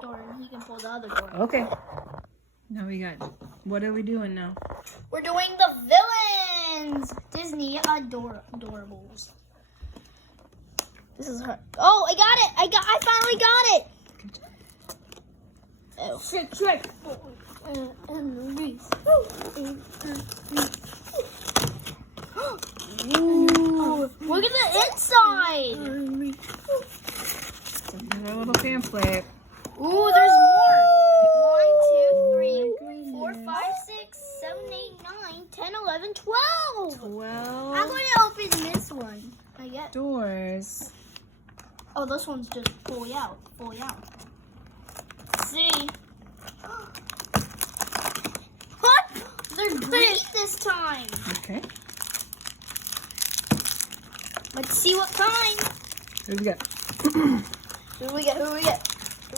door and he can pull the other door. Okay. Now we got. What are we doing now? We're doing the Villains Disney Doorables. This is her. Oh, I got it! I finally got it! Oh. Six, Ooh, look at the inside! Here's our little pamphlet. Ooh, there's more! 1, 2, 3, 4, 5, 6, 7, 8, 9, 10, 11, 12! 12 I'm going to open this one. I get. doors. Oh, this one's just fully out. Fully out. Let's see. What? They're green this time. Okay. Let's see what kind. Who we got? Who do we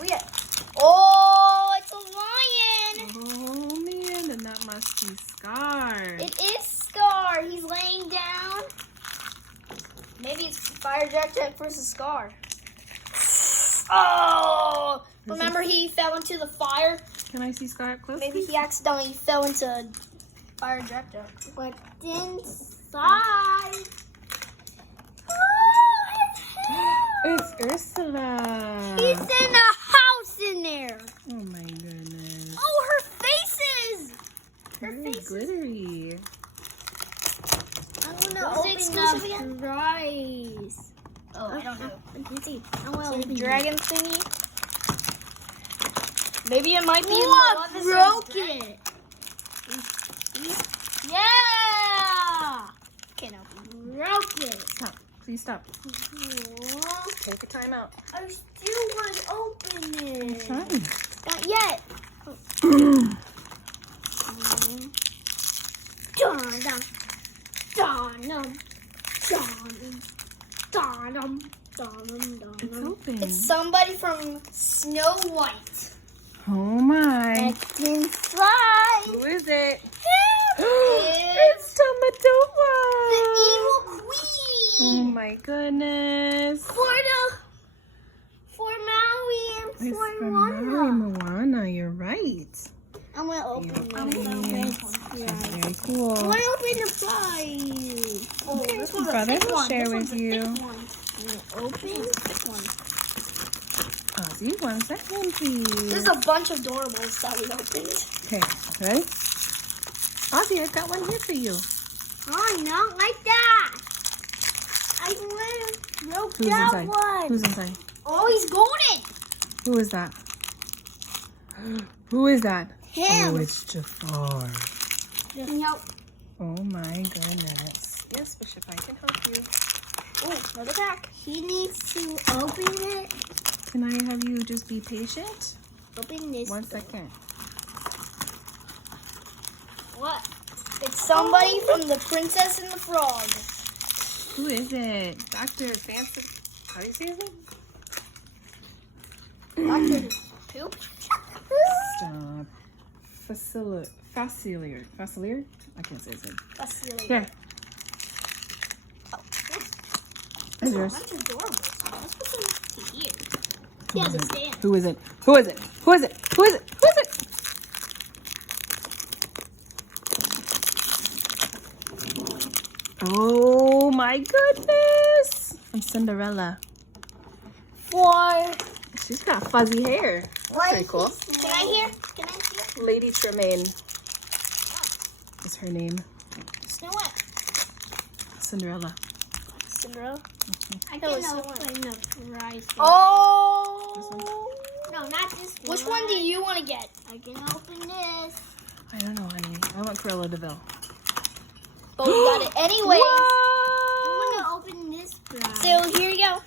get? Oh, it's a lion. Oh man, then that must be Scar. It is Scar. He's laying down. Maybe it's Fire Jack versus Scar. Oh! Remember he fell into the fire? Can I see Scar up close? Maybe he accidentally fell into Fire Jack. What's inside? It's Ursula. He's in a house in there. Oh my goodness. Oh, her faces. Very glittery. I'm gonna open the prize. Oh, I don't know. Let's see. I'm gonna open dragon thingy. Maybe it might be. What? Broke it. Yeah. Okay, no. Broke it. Stop. Please stop. Take a time out. I still want to open it. Fine. Not yet. It's open. It's somebody from Snow White. Oh my. It's inside. Who is it? It's It's Tomadoa. the evil Oh queen. my goodness. For Maui and It's for from Moana. Moana. You're right. I'm gonna open it. Very cool. I want to open the prize. Oh, Okay, this one's a brother thick will one. share This with one's a you. thick one. I'm gonna open this one. Ozzy, 1 second, please. There's a bunch of Doorables that we opened. Okay, ready? Ozzy, I've got one here for you. Oh, not like that. I broke Who's that inside? one. Who's inside? Oh, he's golden. Who is that? Who is that? Him. Oh, it's Jafar. Can you help? Oh my goodness. Yes, Bishop, I can help you. Oh, another pack. He needs to open it. Can I have you just be patient? Open this. 1 second. What? It's somebody from The Princess and the Frog. Who is it? Dr. Fancy. How do you say his name? Dr. Poop? Stop. Facilier. Facilier? I can't say his name. That's really Here. Oh, yes. Here's yours. That's adorable. Let's put them to here. He has a stand. Who is it? Who is it? Who is it? Who is it? Who is it? Oh my goodness! From Cinderella. She's got fuzzy hair. That's pretty cool. Can I hear? Can I hear? Lady Tremaine is her name. Snow White. Cinderella. Cinderella. I can can open the prize. Oh! No, not this one. Which one do you want to get? I can open this. I don't know, honey. I want Cruella DeVille. But we got it anyways. I'm Whoa! gonna open this prize. So here you go.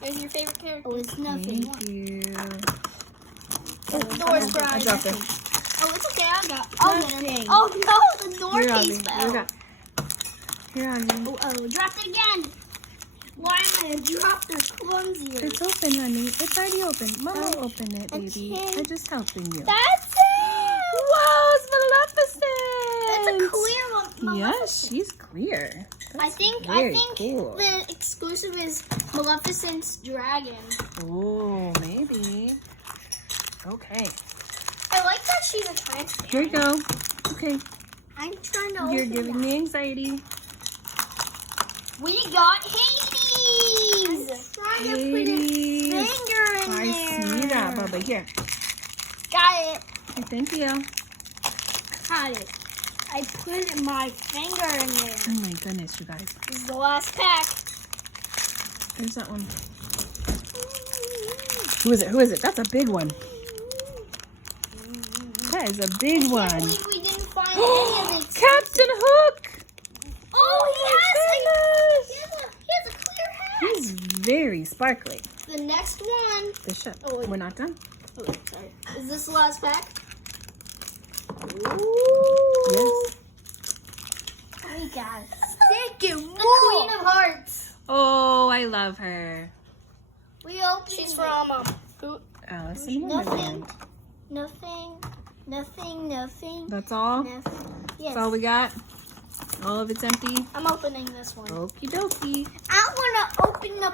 There's your favorite character. Oh, it's nothing. Thank you. It's Dora's I bride. dropped it. Oh, it's okay. I got. Oh, Nothing. oh no, the door Here, piece Ozzy. fell. Here, Ozzy. Oh, dropped it again. Why am I drop their clumsy? It's open, honey. It's already open. Mama will open it, baby. can't- I'm just helping you. That's it. Wow, it's That's a Maleficent! clear one. Yes, she's clear. I think very cool. the exclusive is Maleficent's dragon. Oh, maybe. Okay. I like that she's a timestamp. Here we go. Okay. I'm trying to You're open giving that. me anxiety. We got Hades! Trying to put his Hades. finger in I there. see that, Bubba. Here. Got it. Okay, thank you. Got it. I put my finger in there. Oh my goodness, you guys. This is the last pack. There's that one. Who is it? Who is it? That's a big one. That is a big I one. can't believe we didn't find any of it. Captain Hook! Oh, he has a clear hat. He's very sparkly. The next one. Bishop. Oh, wait. We're not done. Oh, sorry. Is this the last pack? Yes. We got sticky The Queen of Hearts. Oh, I love her. We opened She's it. from Alice in nothing, Wonderland. nothing. That's all? Nothing. That's all we got? All of it's empty? I'm opening this one. Okie dokie. I want to open up